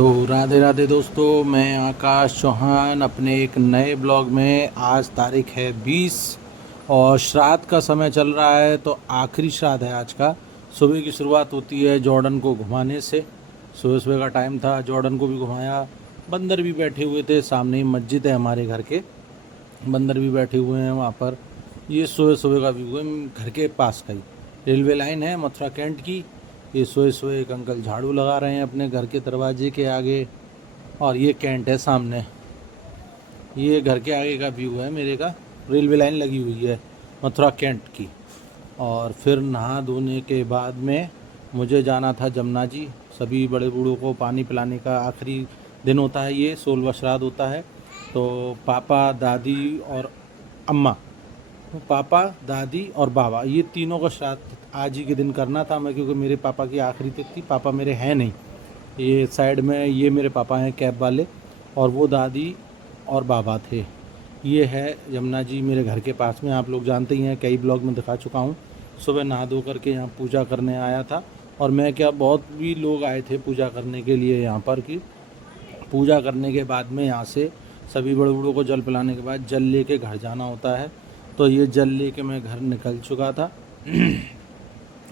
तो राधे राधे दोस्तों, मैं आकाश चौहान अपने एक नए ब्लॉग में। आज तारीख है 20 और श्राद्ध का समय चल रहा है। तो आखिरी श्राद्ध है आज का। सुबह की शुरुआत होती है जॉर्डन को घुमाने से। सुबह सुबह का टाइम था, जॉर्डन को भी घुमाया। बंदर भी बैठे हुए थे, सामने ही मस्जिद है हमारे घर के, बंदर भी बैठे हुए हैं वहाँ पर। ये सुबह सुबह का व्यू है घर के पास का ही। रेलवे लाइन है मथुरा कैंट की। ये सोए सोए एक अंकल झाड़ू लगा रहे हैं अपने घर के दरवाजे के आगे। और ये कैंट है सामने। ये घर के आगे का व्यू है मेरे का। रेलवे लाइन लगी हुई है मथुरा कैंट की। और फिर नहा धोने के बाद में मुझे जाना था जमुना जी। सभी बड़े बूढ़ों को पानी पिलाने का आखिरी दिन होता है, ये 16वां श्राद्ध होता है। तो पापा, दादी और अम्मा, पापा, दादी और बाबा, ये तीनों का श्राद्ध आज ही के दिन करना था मैं, क्योंकि मेरे पापा की आखिरी तिथि थी। पापा मेरे हैं नहीं। ये साइड में ये मेरे पापा हैं कैब वाले, और वो दादी और बाबा थे। ये है यमुना जी मेरे घर के पास में। आप लोग जानते ही हैं, कई ब्लॉग में दिखा चुका हूँ। सुबह नहा धो करके यहाँ पूजा करने आया था। और मैं क्या, बहुत भी लोग आए थे पूजा करने के लिए यहाँ पर। कि पूजा करने के बाद में यहाँ से सभी बड़े बूढ़ों को जल पिलाने के बाद जल लेके घर जाना होता है। तो ये जल लेके मैं घर निकल चुका था।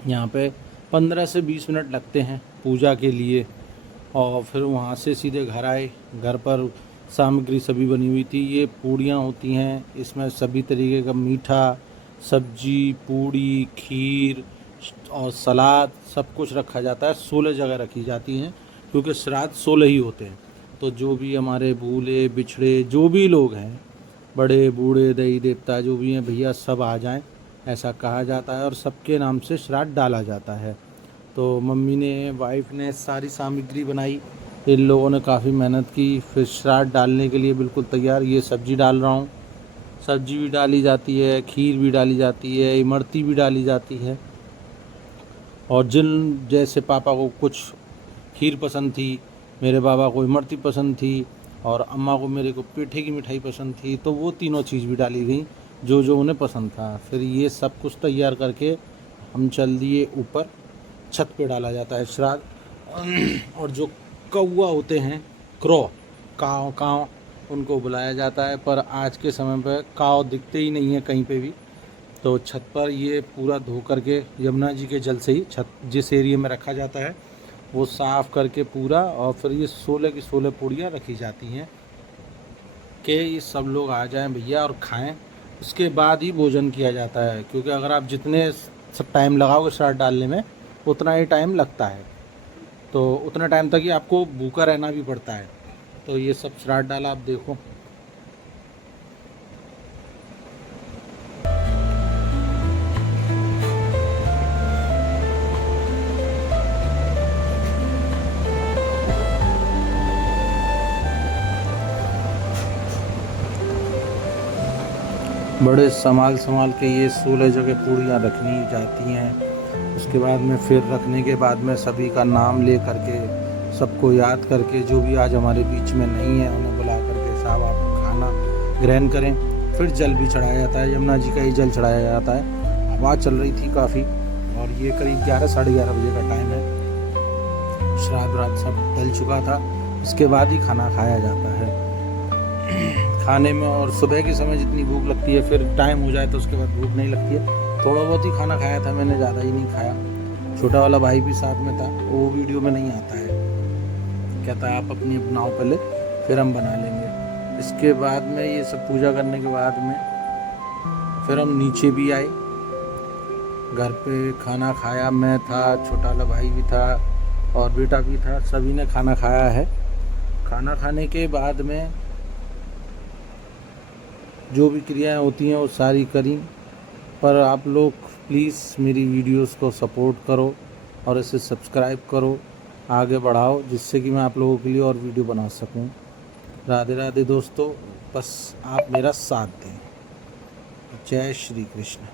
यहाँ पे 15 से 20 मिनट लगते हैं पूजा के लिए। और फिर वहाँ से सीधे घर आए। घर पर सामग्री सभी बनी हुई थी। ये पूड़ियाँ होती हैं, इसमें सभी तरीके का मीठा, सब्जी, पूड़ी, खीर और सलाद सब कुछ रखा जाता है। 16 जगह रखी जाती हैं, क्योंकि श्राद्ध 16 ही होते हैं। तो जो भी हमारे भूले बिछड़े जो भी लोग हैं, बड़े बूढ़े दही देवता जो भी हैं भैया, सब आ जाएं, ऐसा कहा जाता है। और सबके नाम से श्राद्ध डाला जाता है। तो मम्मी ने, वाइफ ने सारी सामग्री बनाई। इन लोगों ने काफ़ी मेहनत की। फिर श्राद्ध डालने के लिए बिल्कुल तैयार। ये सब्जी डाल रहा हूँ। सब्जी भी डाली जाती है, खीर भी डाली जाती है, इमरती भी डाली जाती है। और जिन जैसे पापा को कुछ खीर पसंद थी, मेरे बाबा को इमरती पसंद थी, और अम्मा को मेरे को पेठे की मिठाई पसंद थी, तो वो तीनों चीज़ भी डाली गई जो जो उन्हें पसंद था। फिर ये सब कुछ तैयार करके हम चल दिए ऊपर। छत पे डाला जाता है श्राद्ध। और जो कौवा होते हैं, क्रो, काव काव, उनको बुलाया जाता है। पर आज के समय पर काव दिखते ही नहीं है कहीं पे भी। तो छत पर ये पूरा धो करके यमुना जी के जल से ही छत जिस एरिया में रखा जाता है वो साफ़ करके पूरा। और फिर ये 16 की 16 पूड़ियाँ रखी जाती हैं कि ये सब लोग आ जाएं भैया और खाएं। उसके बाद ही भोजन किया जाता है, क्योंकि अगर आप जितने सब टाइम लगाओगे श्राद्ध डालने में, उतना ही टाइम लगता है। तो उतने टाइम तक ही आपको भूखा रहना भी पड़ता है। तो ये सब श्राद्ध डाला, आप देखो। बड़े संभाल संभाल के ये 16 जगह पूड़ियाँ रखनी जाती हैं। उसके बाद में फिर रखने के बाद में सभी का नाम ले करके, सबको याद करके, जो भी आज हमारे बीच में नहीं है उन्हें बुला करके, साहब आप खाना ग्रहण करें। फिर जल भी चढ़ाया जाता है, यमुना जी का ही जल चढ़ाया जाता है। हवा चल रही थी काफ़ी, और ये करीब 11 साढ़े 11 बजे का टाइम है। श्राद्ध रात सब डल चुका था। इसके बाद ही खाना खाया जाता है। खाने में और सुबह के समय जितनी भूख लगती है, फिर टाइम हो जाए तो उसके बाद भूख नहीं लगती है। थोड़ा बहुत ही खाना खाया था मैंने, ज़्यादा ही नहीं खाया। छोटा वाला भाई भी साथ में था, वो वीडियो में नहीं आता है। कहता है आप अपनी बनाओ पहले, फिर हम बना लेंगे। इसके बाद में ये सब पूजा करने के बाद में फिर हम नीचे भी आए। घर पे खाना खाया, मैं था, छोटा वाला भाई भी था और बेटा भी था। सभी ने खाना खाया है। खाना खाने के बाद में जो भी क्रियाएं होती हैं वो सारी करी। पर आप लोग प्लीज़ मेरी वीडियोस को सपोर्ट करो और इसे सब्सक्राइब करो, आगे बढ़ाओ, जिससे कि मैं आप लोगों के लिए और वीडियो बना सकूं। राधे राधे दोस्तों, बस आप मेरा साथ दें। जय श्री कृष्ण।